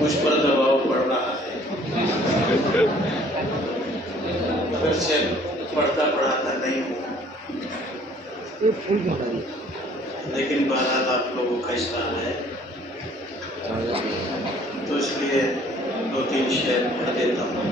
مجھ پر دباؤ پڑ رہا ہے، اگرچہ پڑھتا پڑھاتا نہیں ہوں، لیکن بہرحال آپ لوگوں کا اصرار ہے تو اس لیے 2-3 شعر پڑھ دیتا ہوں۔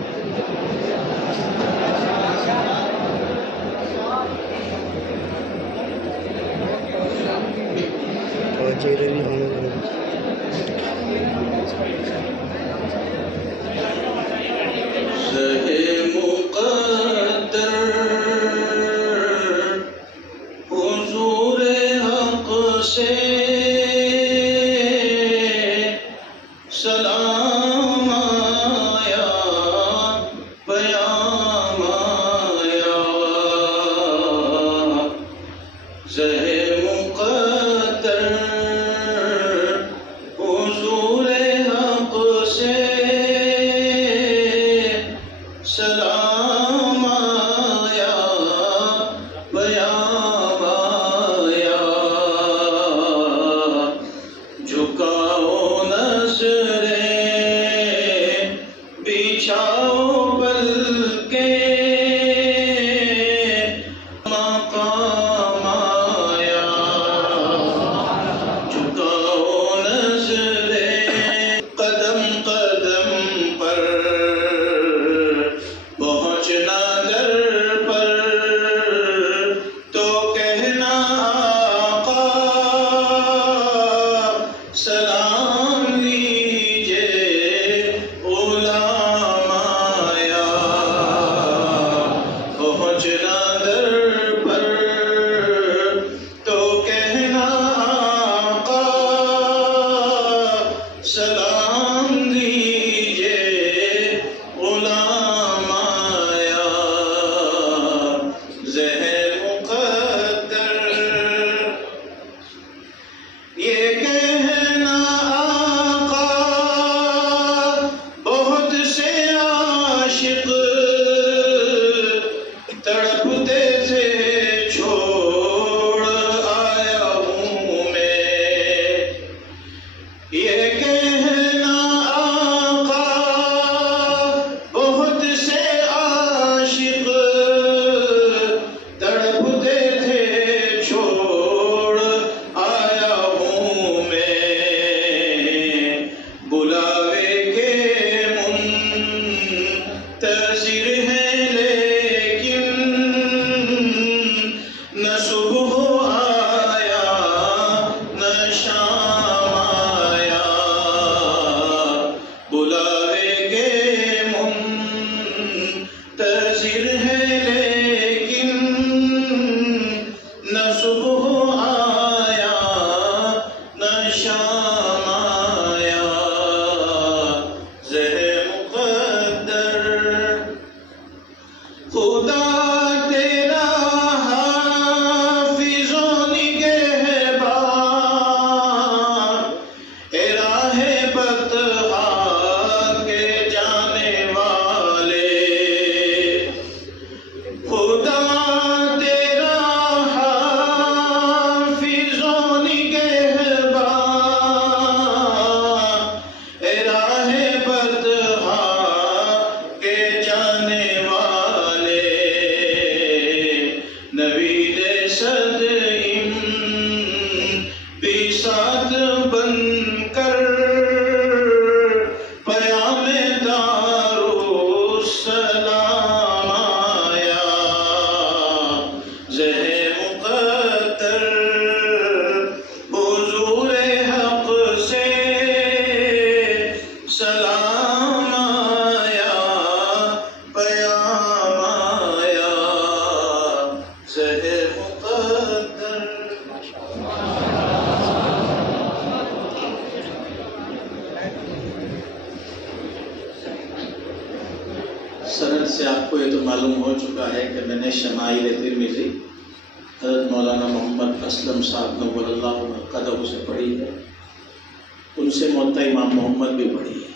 سند سے آپ کو یہ تو معلوم ہو چکا ہے کہ میں نے شمائل ترمذی حضرت مولانا محمد اسلم صاحب نور اللہ قدہ سے پڑھی ہے، ان سے موطا امام محمد بھی پڑھی ہے۔